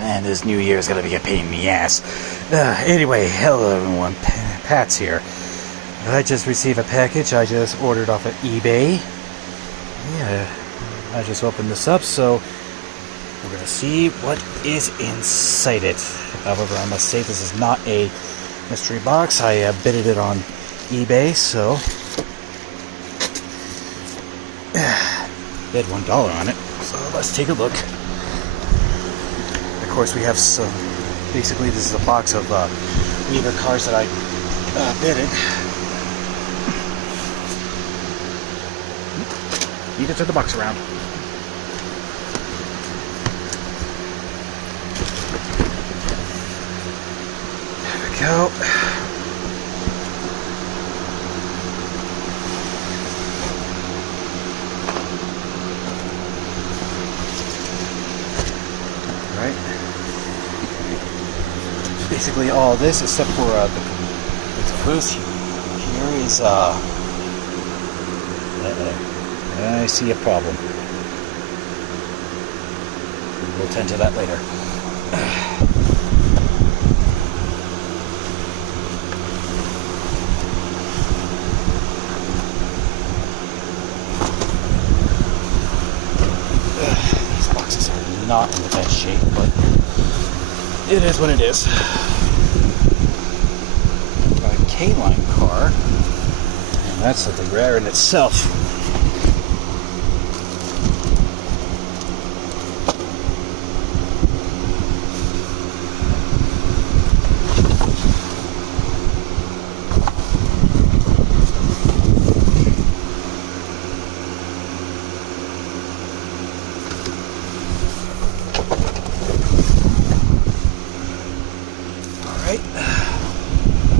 And this new year is going to be a pain in the ass. Anyway, hello everyone, Pat's here. I just received a package I just ordered off of eBay. Yeah, I just opened this up, so we're going to see what is inside it. However, I must say this is not a mystery box. I bidded it on eBay, so bid $1 on it. So let's take a look. Of course, we have some. Basically, this is a box of Weaver cars that I bidded. Need to turn the box around. There we go. Right. Basically all this, except for the caboose here is I see a problem. We'll tend to that later. These boxes are not in the best shape, but it is what it is. Got a K-Line car, and that's something rare in itself.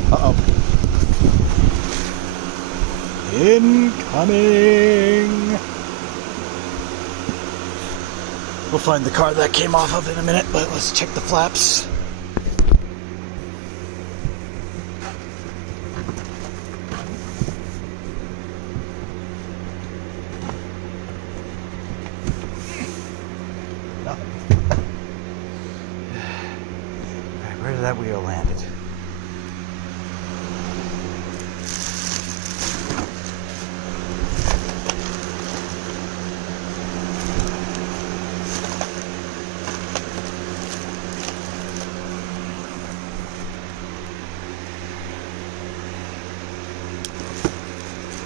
Uh-oh. Incoming! We'll find the car that came off of in a minute, but let's check the flaps. Alright, where did that wheel landed?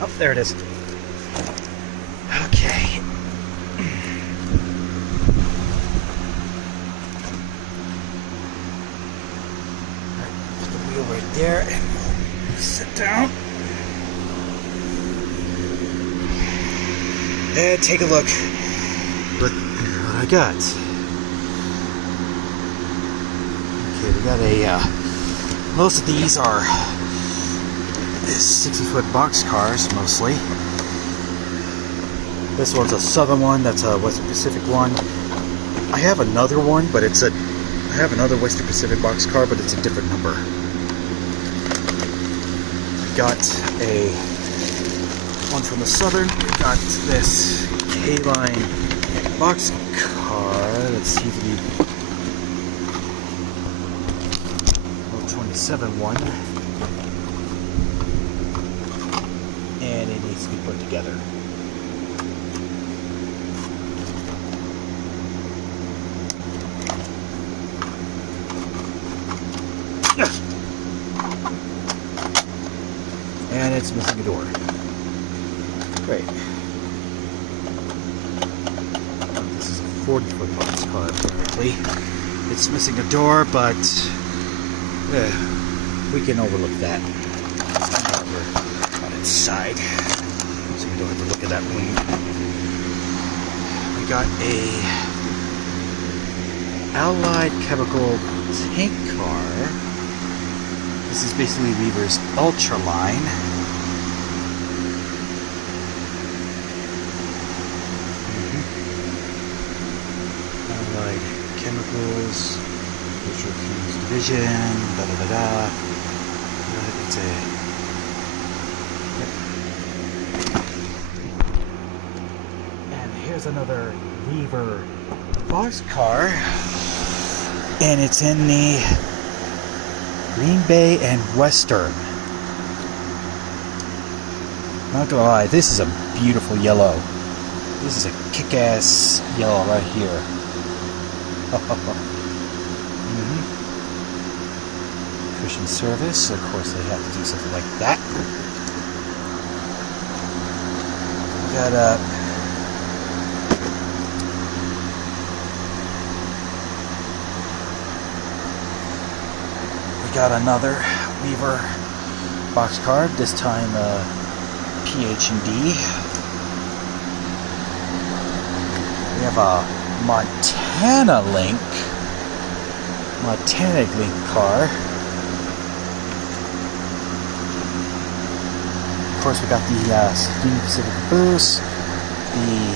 Oh, there it is. Okay. Put the wheel right there and sit down. And take a look what I got. Okay, we got a, most of these are 60-foot box cars, mostly. This one's a Southern one, that's a Western Pacific one. I have another one, but I have another Western Pacific box car, but it's a different number. We got a one from the Southern. We got this K-Line box car. Let's see the 27 one. And it needs to be put together. Yes. And it's missing a door. Great. This is a 40-foot box car, apparently. It's missing a door, but we can overlook that. Side, so we don't have to look at that wing. We got a Allied Chemical tank car. This is basically Weaver's Ultraline. Allied Chemicals, Division, da da da da. It's a here's another Weaver box car. And it's in the Green Bay and Western. Not gonna lie, this is a beautiful yellow. This is a kick-ass yellow right here. Christian service, of course they have to do something like that. We got another Weaver boxcar, this time PH&D. We have a Montana Link car. Of course, we got the Union Pacific Caboose, we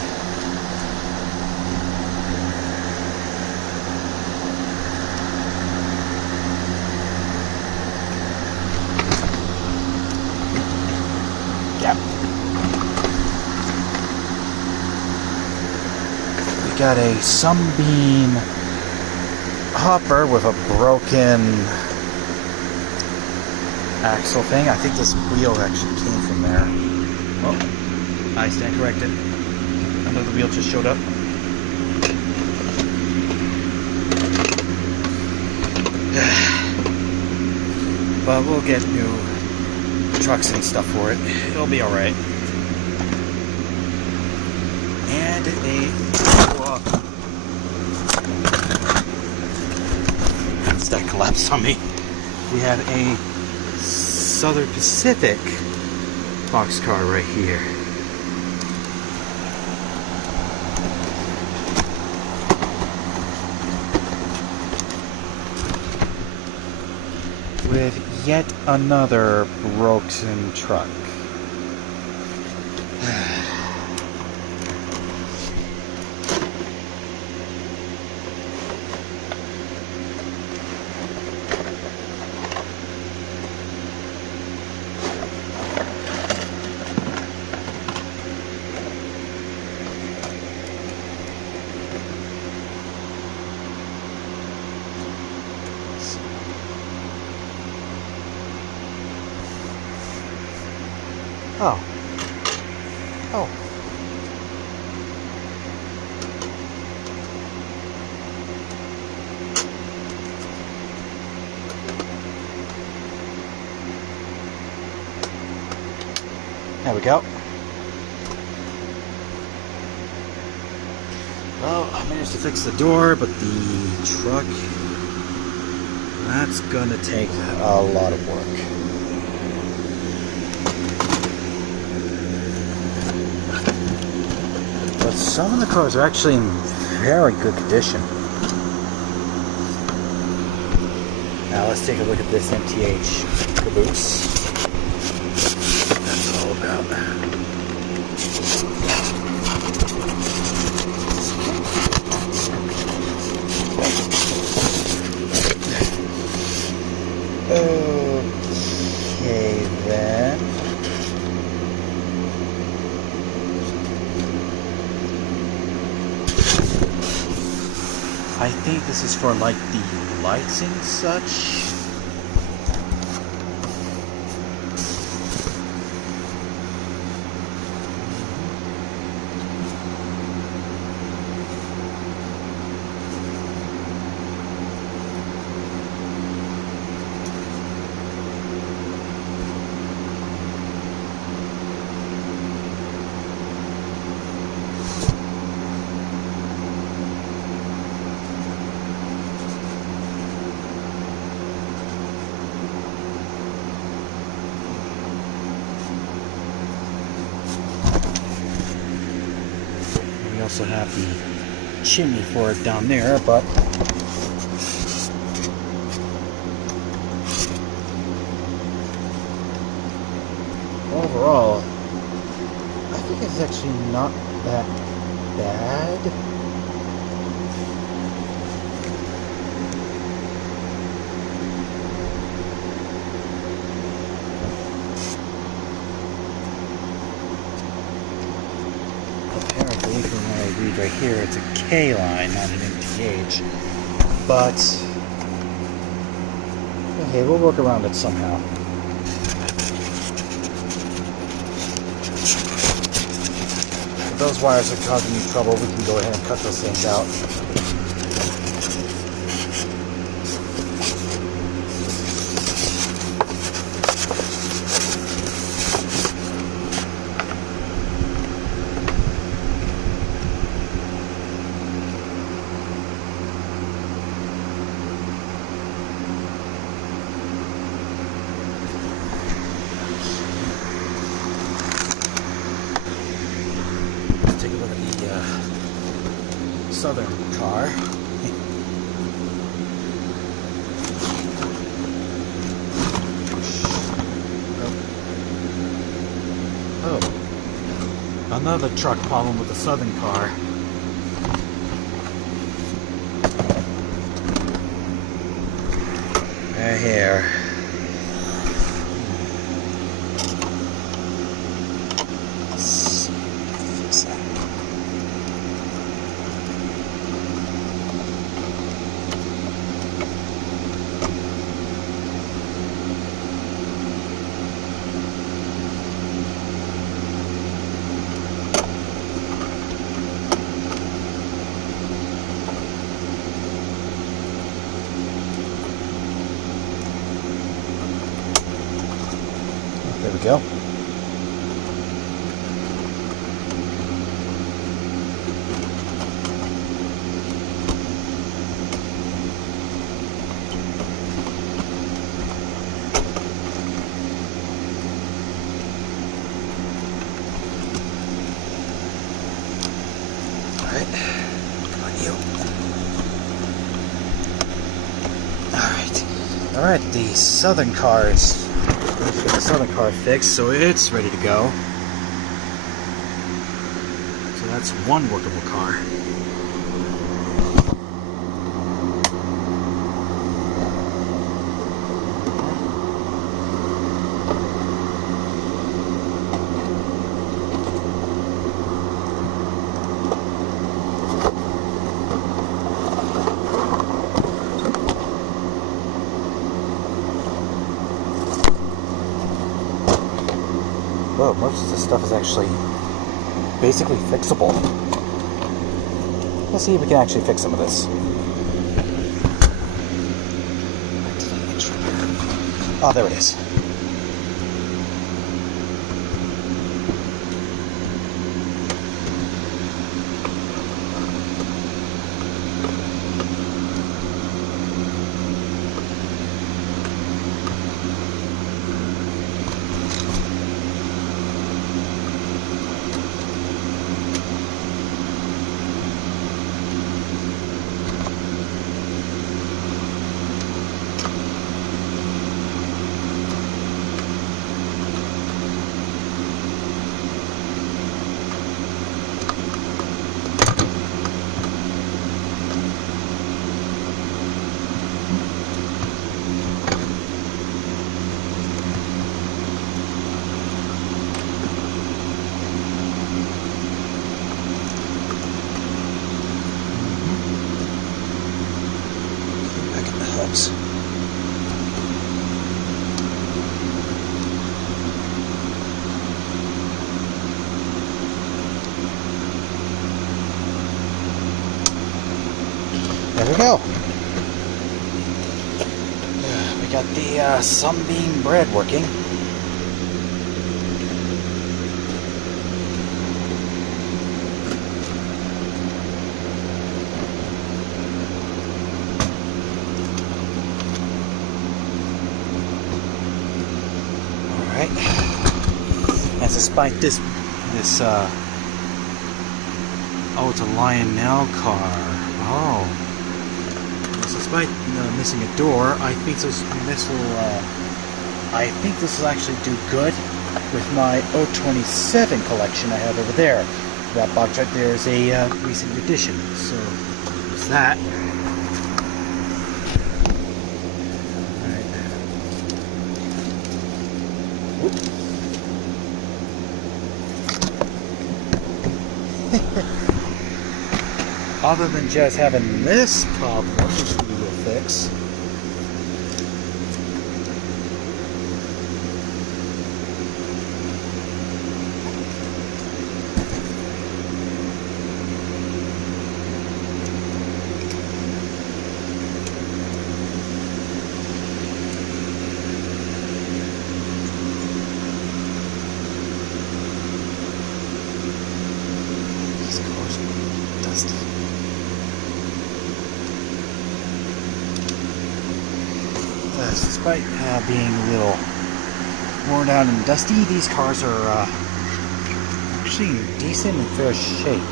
got a Sunbeam hopper with a broken axle thing. I think this wheel actually came from there. Oh, I stand corrected. Another wheel just showed up. But we'll get new trucks and stuff for it. It'll be alright. And that collapsed on me. We have a Southern Pacific boxcar right here. With yet another broken truck. Oh. Oh. There we go. Well, I managed to fix the door, but the truck, that's gonna take a lot of work. But some of the cars are actually in very good condition. Now let's take a look at this MTH caboose. That's all about. Okay then. I think this is for like the lights and such. We also have the chimney for it down there, but overall, I think it's actually not that bad. Apparently, from what I read right here, it's a K line, not an MTH. But okay, we'll work around it somehow. If those wires are causing me trouble, we can go ahead and cut those things out. Take a look at the Southern car. Oh, another truck problem with the Southern car. Right here. There we go. All right. Come on, you. All right. The Southern car is. Let's get the Southern car fixed, so it's ready to go. So that's one workable car. Whoa, most of this stuff is actually basically fixable. Let's see if we can actually fix some of this. Oh, there it is. Hubs. There we go. We got the Sunbeam bread working. And despite this, oh, it's a Lionel car. Oh, despite missing a door, I think this will actually do good with my 027 collection I have over there. That box right there is a recent edition, so there's that. Other than just having this problem, which we will fix. Despite being a little worn out and dusty, these cars are actually in decent and fair shape.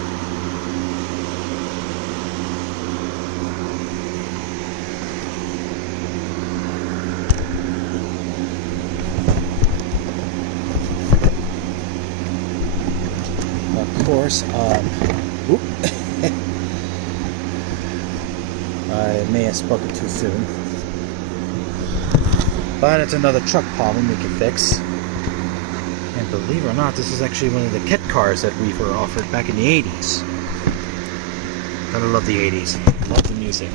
Of course, I may have spoken too soon. But it's another truck problem we can fix. And believe it or not, this is actually one of the kit cars that we were offered back in the 80s. Gotta love the 80s. Love the music.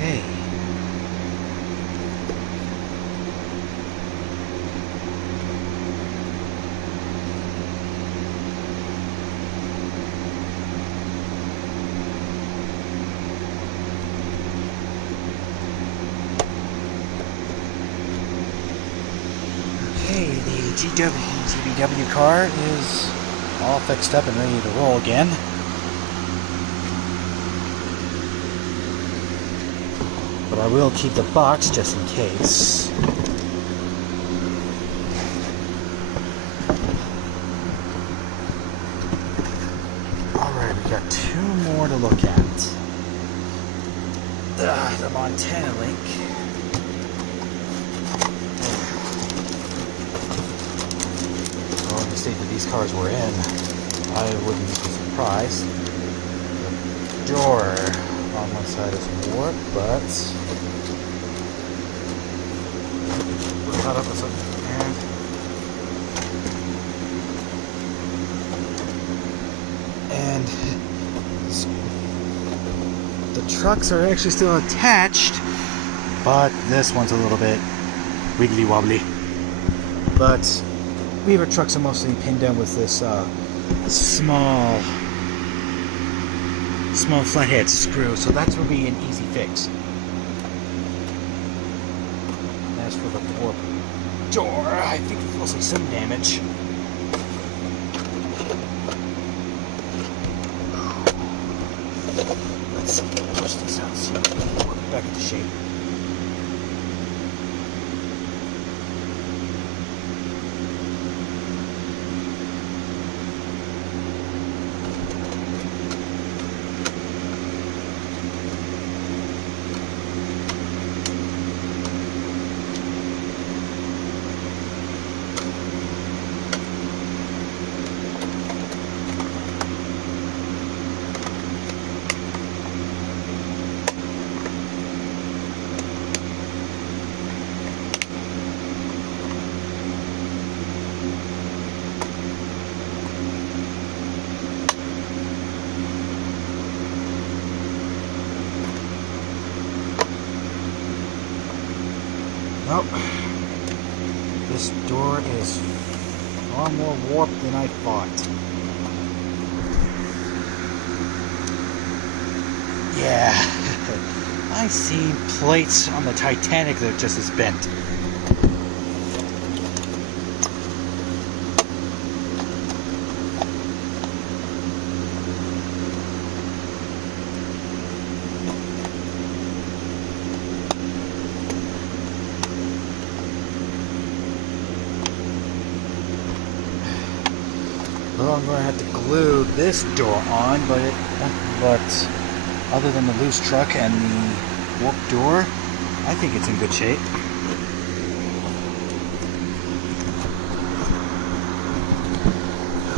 Okay. Okay, the GBW car is all fixed up and ready to roll again. But I will keep the box just in case. Alright, we got two more to look at. The Montana link. Well, in the state that these cars were in, I wouldn't be surprised. The door on one side is warped, but we're caught up with something. And the trucks are actually still attached, but this one's a little bit wiggly wobbly. But Weaver trucks are mostly pinned down with this small flathead screw, so that will be an easy fix. As for the warp door, I think it's mostly some damage. Let's push this out, see if we can work it back into shape. Nope. This door is far more warped than I thought. Yeah. I see plates on the Titanic that are just as bent. Well, I'm going to have to glue this door on, but other than the loose truck and the warped door, I think it's in good shape.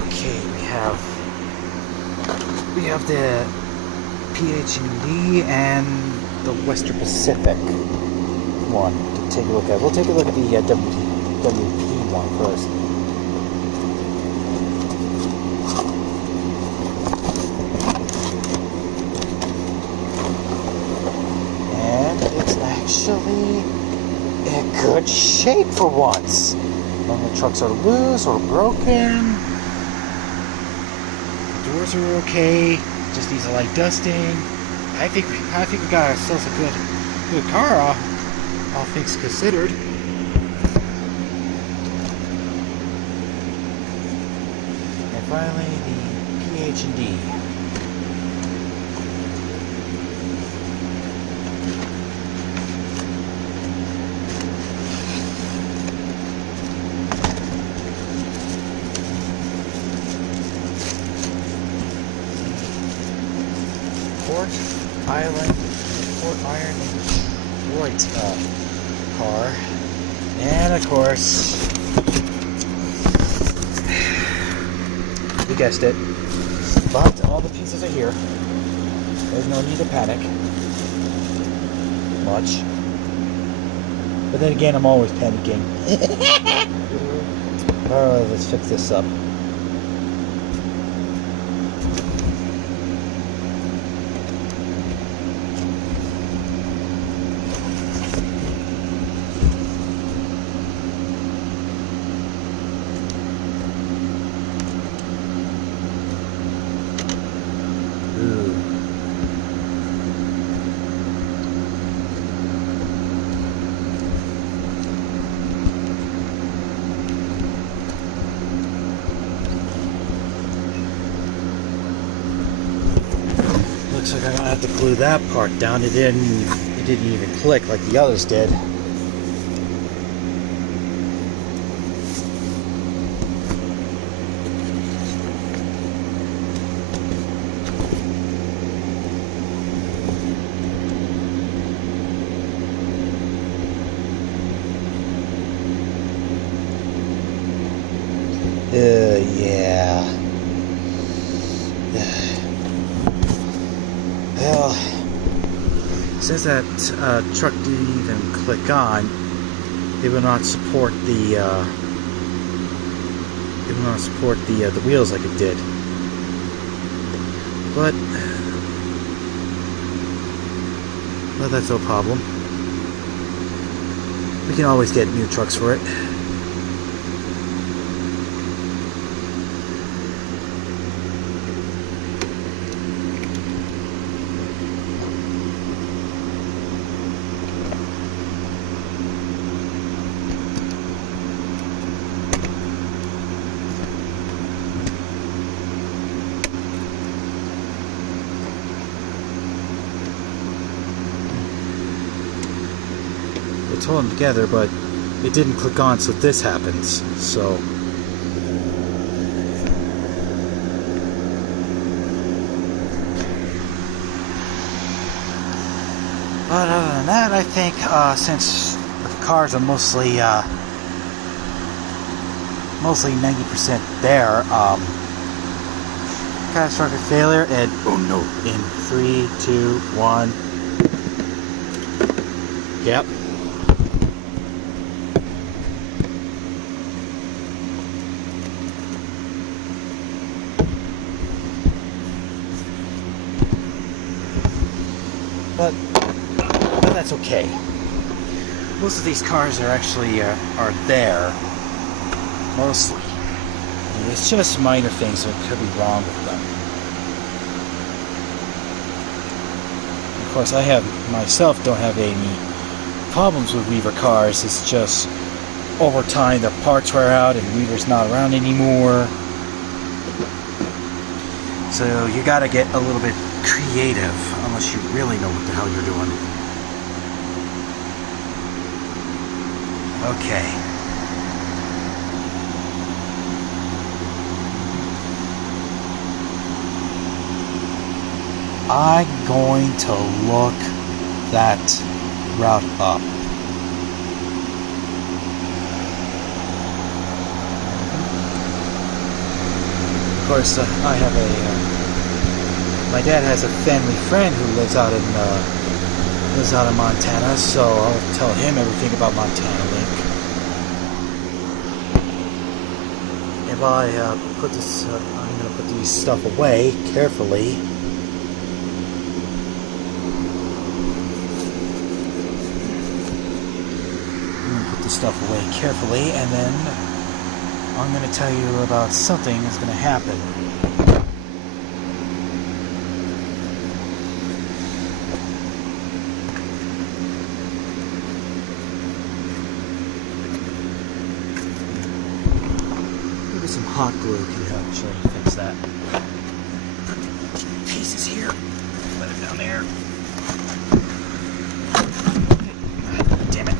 Okay, we have the PH&D and the Western Pacific one to take a look at. We'll take a look at the WP one first. actually in good shape for once. None of the trucks are loose or broken. The doors are okay. Just needs a light dusting. I think we got ourselves a good car, all things considered. And finally, the PH&D. Port Iron Detroit car, and of course, you guessed it, but all the pieces are here. There's no need to panic much, but then again, I'm always panicking. Let's fix this up. Looks like I'm gonna have to glue that part down. It didn't even click like the others did. Yeah. Well, since that truck didn't even click on, they will not support the the wheels like it did. But that's no problem. We can always get new trucks for it. It's holding together, but it didn't click on, so this happens. So but other than that, I think since the cars are mostly 90% there, catastrophic failure, and oh no, in 3, 2, 1. Yep. But that's okay. Most of these cars are actually are there. Mostly. And it's just minor things that could be wrong with them. Of course, I myself don't have any problems with Weaver cars. It's just over time the parts wear out and Weaver's not around anymore. So you gotta get a little bit creative unless you really know what the hell you're doing. Okay. I'm going to look that route up. Of course, I have my dad has a family friend who lives out in Montana, so I'll tell him everything about Montana Link. If I put this, I'm going to put these stuff away carefully. the stuff away carefully, and then I'm going to tell you about something that's going to happen. Maybe some hot glue can actually fix that. Put pieces here. Let it down there. Damn it.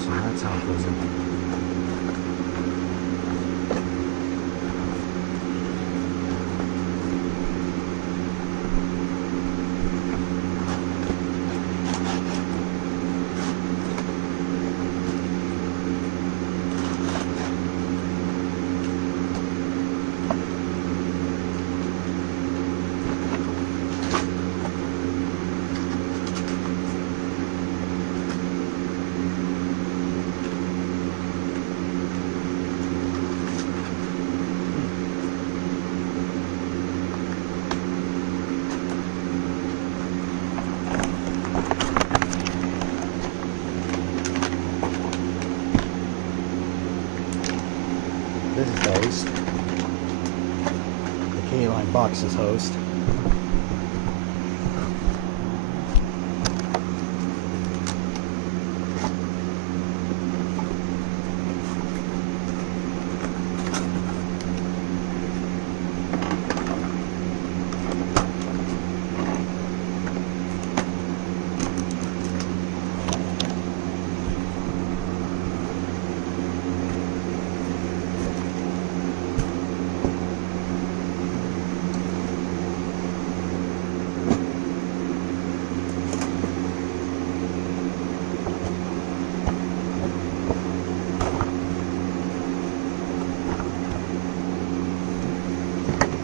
So that's how it goes in. This is host. The K-Line box is host.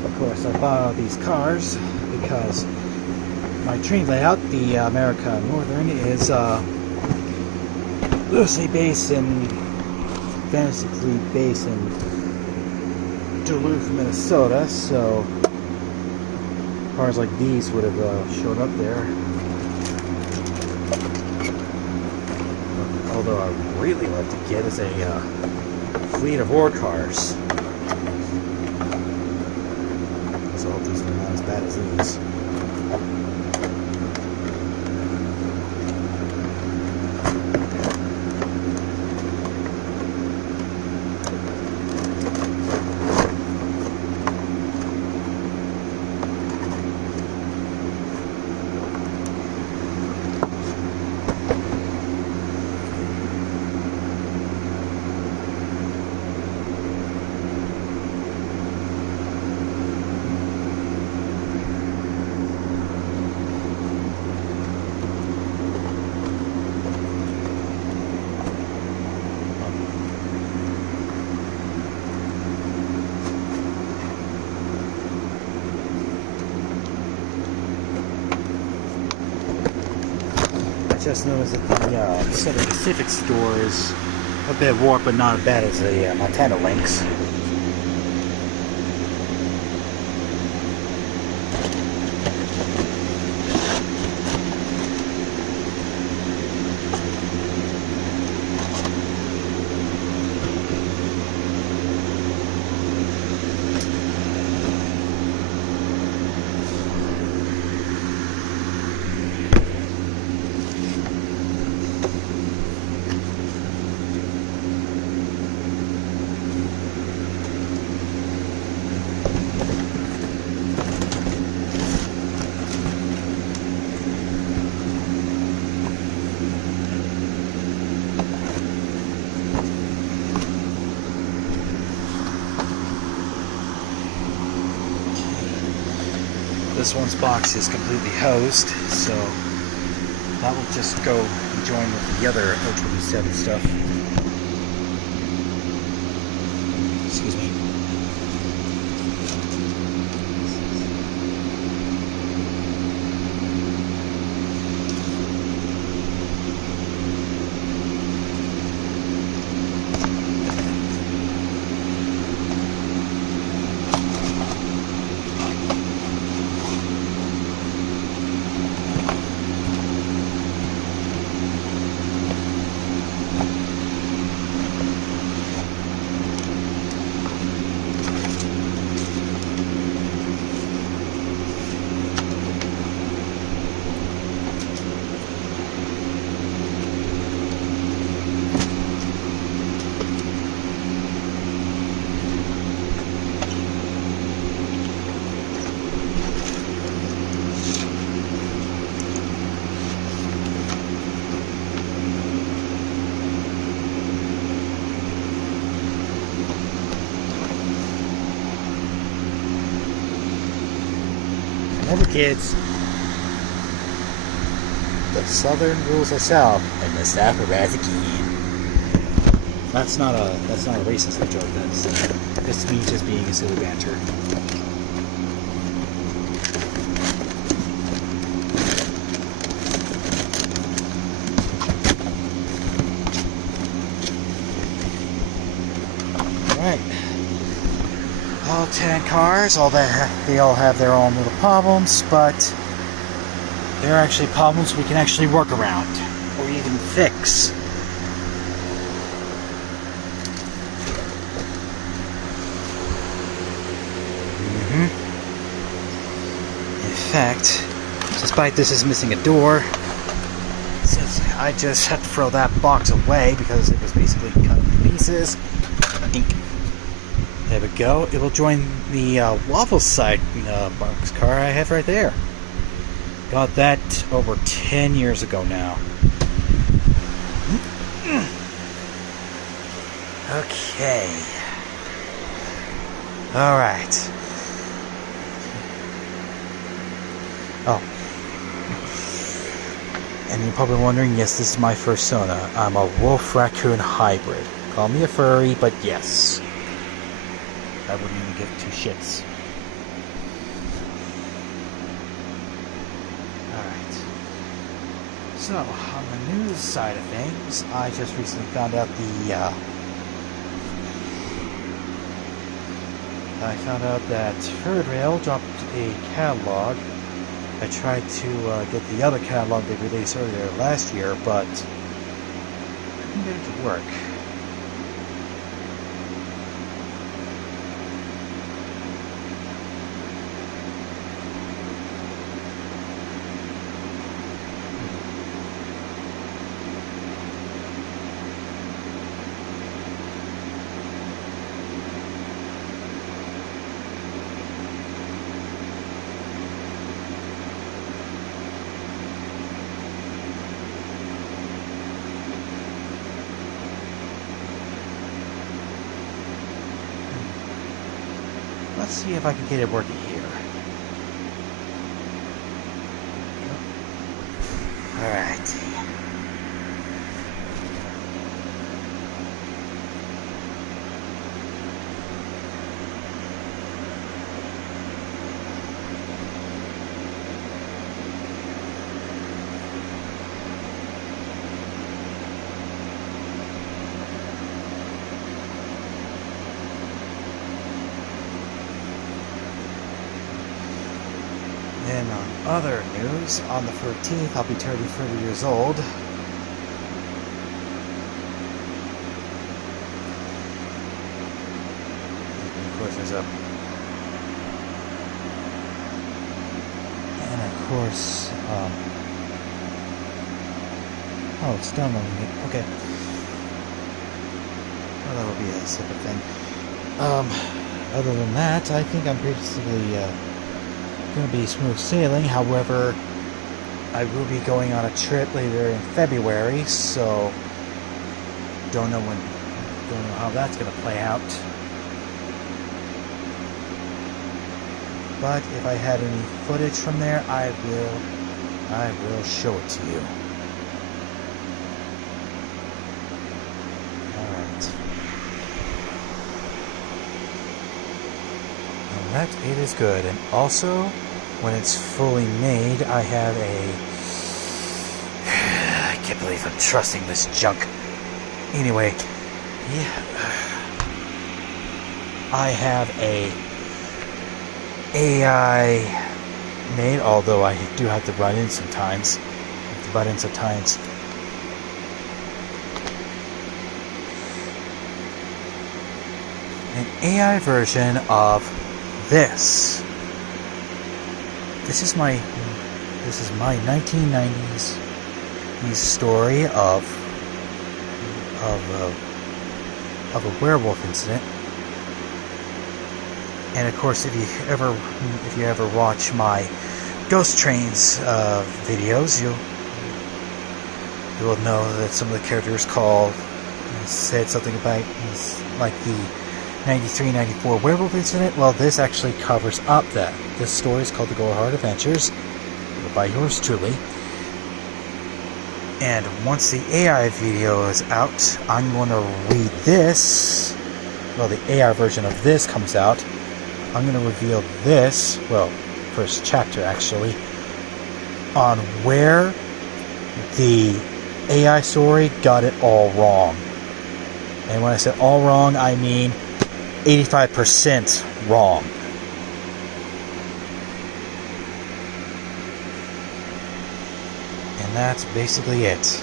Of course, I bought all these cars because my train layout, the America Northern, is loosely based in, fantastically based in Duluth, Minnesota, so cars like these would have showed up there. Although I really like to get is a fleet of ore cars. So I hope these are not as bad as these. Just noticed that the Southern Pacific store is a bit warped, but not as bad as the Montana Lynx. This one's box is completely hosed, so that will just go and join with the other O27 stuff. Excuse me. Remember, kids, the Southern rules the South, and the South provides the key. That's not a racist joke. That's me just being a silly banter. Alright. All 10 cars, they all have their own little problems, but they're actually problems we can actually work around or even fix. In fact, despite this is missing a door, since I just had to throw that box away because it was basically cut into pieces. There we go. It will join the waffle side box car I have right there. Got that over 10 years ago now. Okay. Alright. Oh. And you're probably wondering, yes, this is my persona. I'm a wolf-raccoon hybrid. Call me a furry, but yes. I wouldn't even give two shits. Alright. So, on the news side of things, I just recently found out that Third Rail dropped a catalog. I tried to get the other catalog they released earlier last year, but I couldn't get it to work. Let's see if I can get it working here. Alright. And on other news, on the 13th, I'll be turning 30 years old. And of course, oh, it's downloading it. Okay. Well, that will be a separate thing. Other than that, I think I'm basically going to be smooth sailing. However, I will be going on a trip later in February, so don't know how that's going to play out. But if I had any footage from there, I will show it to you. Alright. And that it is good. And also, when it's fully made, I have I can't believe I'm trusting this junk. Anyway, yeah. I have a AI made, although I do have to run in sometimes. An AI version of this. This is my 1990s story of a werewolf incident. And of course, if you ever watch my Ghost Trains videos, you will know that some of the characters said something about like the 93, 94 werewolf incident. Well, this actually covers up that. This story is called The Goreheart Adventures by yours truly. And once the AI video is out, I'm going to read this. Well, the AI version of this comes out. I'm going to reveal this, well, first chapter actually, on where the AI story got it all wrong. And when I say all wrong, I mean 85% wrong. And that's basically it.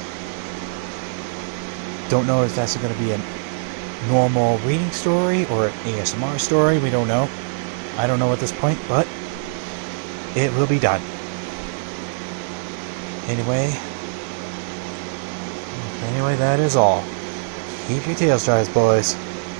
Don't know if that's going to be a normal reading story or an ASMR story. We don't know. I don't know at this point, but it will be done. Anyway, that is all. Keep your tails dry, boys.